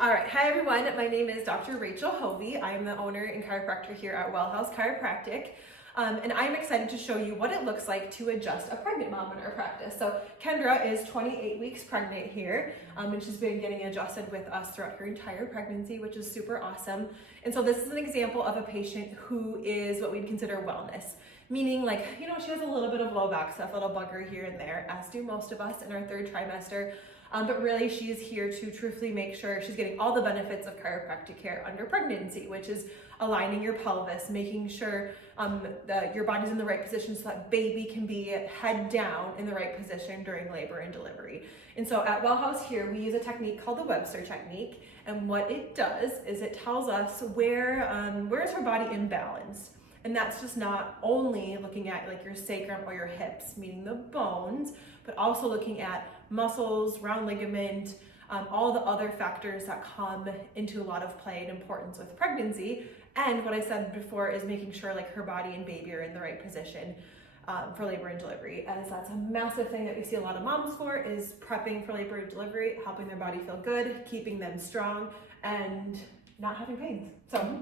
All right, hi everyone. My name is Dr. Rachel Hovey. I am the owner and chiropractor here at Wellhouse Chiropractic. And I'm excited to show you what it looks like to adjust a pregnant mom in our practice. So Kendra is 28 weeks pregnant here, and she's been getting adjusted with us throughout her entire pregnancy, which is super awesome. And so this is an example of a patient who is what we'd consider wellness, meaning like, she has a little bit of low back stuff, a little bugger here and there, as do most of us in our third trimester. But really she is here to truthfully make sure she's getting all the benefits of chiropractic care under pregnancy, which is aligning your pelvis, making sure that your body's in the right position so that baby can be head down in the right position during labor and delivery. And so at Wellhouse here, we use a technique called the Webster Technique. And what it does is it tells us where is her body imbalanced. And that's just not only looking at like your sacrum or your hips, meaning the bones, but also looking at muscles, round ligament, all the other factors that come into a lot of play and importance with pregnancy. And what I said before is making sure like her body and baby are in the right position for labor and delivery, as that's a massive thing that we see a lot of moms for, is prepping for labor and delivery, helping their body feel good, keeping them strong, and not having pains. So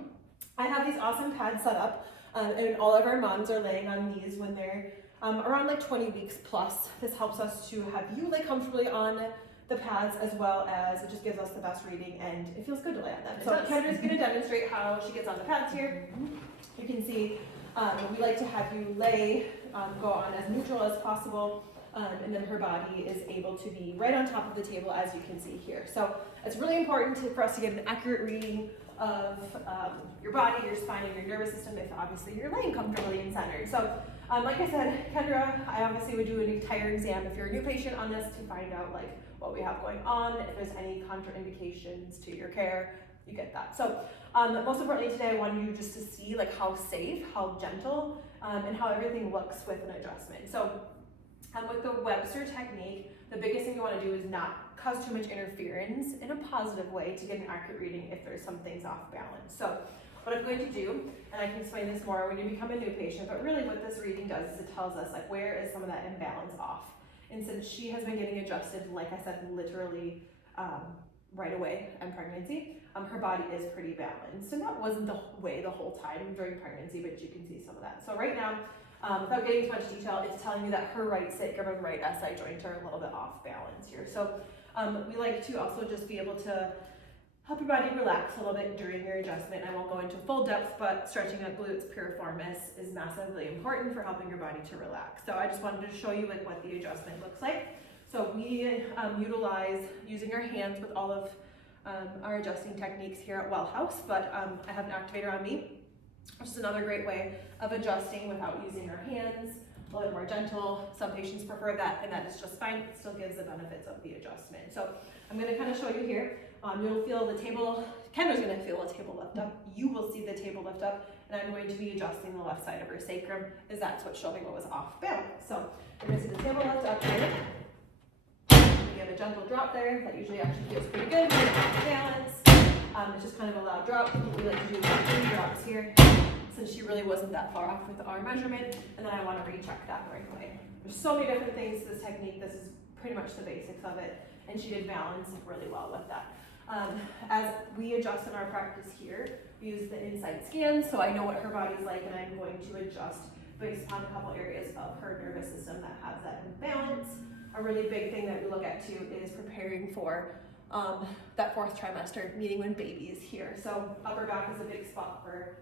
I have these awesome pads set up, and all of our moms are laying on these when they're around like 20 weeks plus. This helps us to have you lay comfortably on the pads, as well as it just gives us the best reading and it feels good to lay on them. So Kendra's going to demonstrate how she gets on the pads here. You can see we like to have you go on as neutral as possible, and then her body is able to be right on top of the table, as you can see here. So it's really important for us to get an accurate reading of your body, your spine, and your nervous system if obviously you're laying comfortably and centered. So like I said, Kendra, I obviously would do an entire exam if you're a new patient on this to find out like what we have going on, if there's any contraindications to your care, you get that. So most importantly today, I wanted you just to see like how safe, how gentle, and how everything looks with an adjustment. So with the Webster Technique, the biggest thing you want to do is not cause too much interference in a positive way to get an accurate reading if there's some things off balance. So what I'm going to do, and I can explain this more when you become a new patient, but really what this reading does is it tells us like where is some of that imbalance off. And since she has been getting adjusted, like I said, literally right away in pregnancy, her body is pretty balanced. And that wasn't the way the whole time during pregnancy, but you can see some of that. So right now, without getting too much detail, it's telling me that her right sacrum and right SI joint are a little bit off balance here. So we like to also just be able to help your body relax a little bit during your adjustment. I won't go into full depth, but stretching out glutes, piriformis is massively important for helping your body to relax. So I just wanted to show you like what the adjustment looks like. So we utilize using our hands with all of our adjusting techniques here at Wellhouse, but I have an activator on me, which is another great way of adjusting without using our hands, a little bit more gentle. Some patients prefer that, and that is just fine. It still gives the benefits of the adjustment. So I'm going to kind of show you here. You'll feel the table, Kendra's going to feel a table lift up. You will see the table lift up, and I'm going to be adjusting the left side of her sacrum, as that's what's showing what was off balance. So you're going to see the table lift up here. You have a gentle drop there. That usually actually feels pretty good when it's off balance. It's just kind of a loud drop. What we like to do is 3 drops here, since she really wasn't that far off with our measurement, and then I want to recheck that right away. There's so many different things to this technique. This is pretty much the basics of it, and she did balance really well with that. As we adjust in our practice here, we use the inside scan, so I know what her body's like, and I'm going to adjust based upon a couple areas of her nervous system that has that imbalance. A really big thing that we look at too is preparing for that 4th trimester, meaning when baby is here. So upper back is a big spot for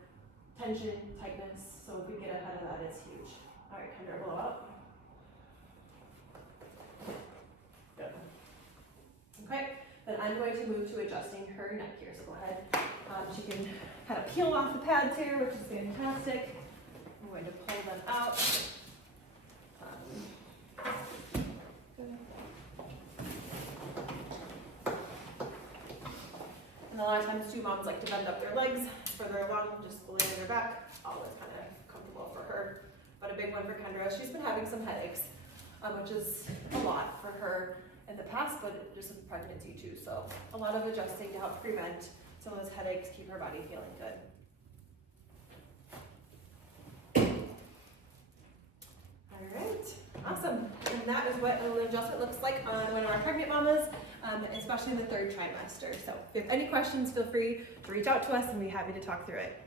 tension, tightness, so if we get ahead of that, it's huge. All right, Kendra, blow out. Good. Okay, then I'm going to move to adjusting her neck here, so go ahead. She can kind of peel off the pads here, which is fantastic. I'm going to pull them out. And a lot of times too, moms like to bend up their legs further along, just lay on their back. Always kind of comfortable for her. But a big one for Kendra, she's been having some headaches, which is a lot for her in the past, but just in pregnancy too. So a lot of adjusting to help prevent some of those headaches, keep her body feeling good. All right, awesome. And that is what an adjustment looks like on one of our pregnant mamas. especially in the third trimester. So if you have any questions, feel free to reach out to us and we'll be happy to talk through it.